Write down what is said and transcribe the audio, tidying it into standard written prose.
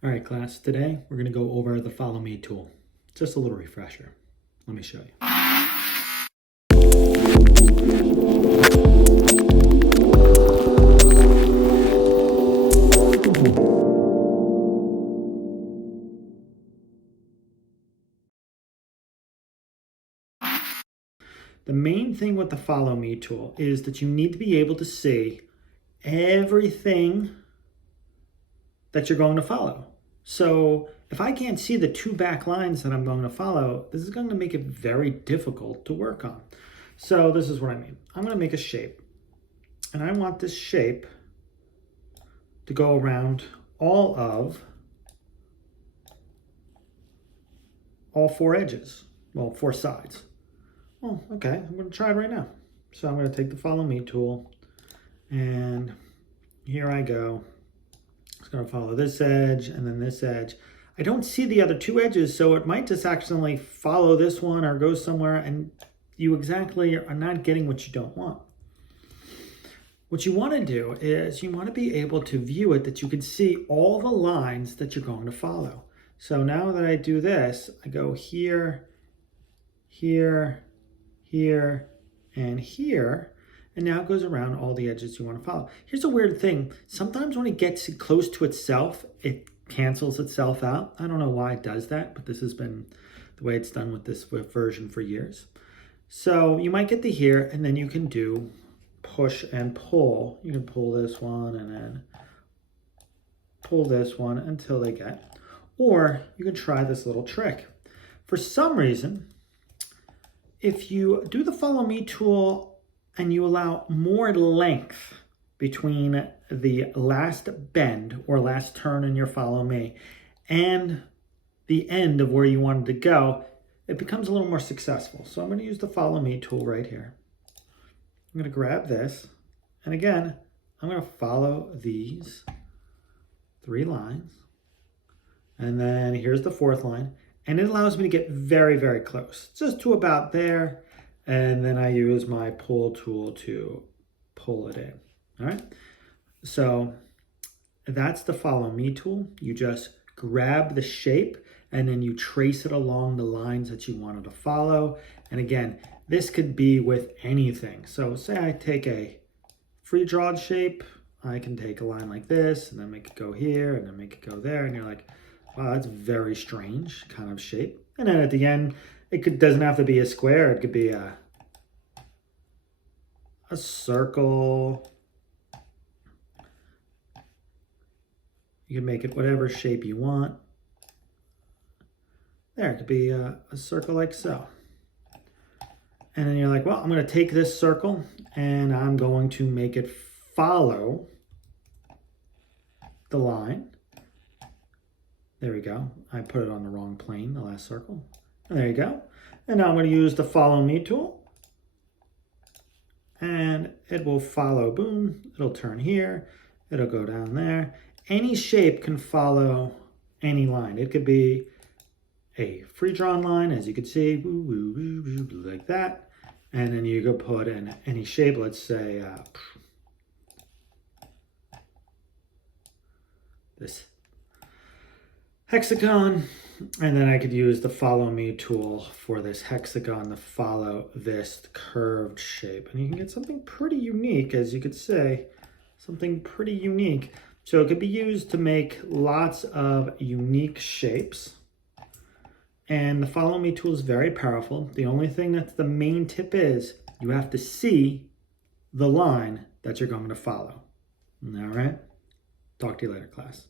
All right, class, today we're going to go over the Follow Me tool. Just a little refresher. Let me show you. The main thing with the Follow Me tool is that you need to be able to see everything that you're going to follow. So if I can't see the two back lines that I'm going to follow, this is going to make it very difficult to work on. So this is what I mean. I'm going to make a shape, and I want this shape to go around all four edges, well, four sides. Oh, okay, I'm going to try it right now. So I'm going to take the Follow Me tool, and here I go. It's going to follow this edge and then this edge. I don't see the other two edges, so it might just accidentally follow this one or go somewhere, and you exactly are not getting what you don't want. What you want to do is you want to be able to view it that you can see all the lines that you're going to follow. So now that I do this, I go here, here, here, and here, and now it goes around all the edges you want to follow. Here's a weird thing. Sometimes when it gets close to itself, it cancels itself out. I don't know why it does that, but this has been the way it's done with this version for years. So you might get to here, and then you can do push and pull. You can pull this one and then pull this one until they get. Or you can try this little trick. For some reason, if you do the Follow Me tool and you allow more length between the last bend or last turn in your Follow Me and the end of where you wanted to go, it becomes a little more successful. So I'm going to use the Follow Me tool right here. I'm going to grab this, and again, I'm going to follow these three lines, and then here's the fourth line. And it allows me to get very, very close, just to about there. And then I use my pull tool to pull it in. All right. So that's the Follow Me tool. You just grab the shape and then you trace it along the lines that you wanted to follow. And again, this could be with anything. So say I take a free-drawn shape. I can take a line like this and then make it go here and then make it go there. And you're like, wow, that's very strange kind of shape. And then at the end, it doesn't have to be a square. It could be a circle. You can make it whatever shape you want. There, it could be a circle like so. And then you're like, well, I'm going to take this circle and I'm going to make it follow the line. There we go. I put it on the wrong plane, the last circle. And there you go. And now I'm going to use the Follow Me tool. And it will follow, boom. It'll turn here. It'll go down there. Any shape can follow any line. It could be a free-drawn line, as you can see, like that. And then you could put in any shape, let's say this hexagon, and then I could use the Follow Me tool for this hexagon to follow this curved shape. And you can get something pretty unique, as you could say, something pretty unique. So it could be used to make lots of unique shapes. And the Follow Me tool is very powerful. The only thing that's the main tip is you have to see the line that you're going to follow. All right? Talk to you later, class.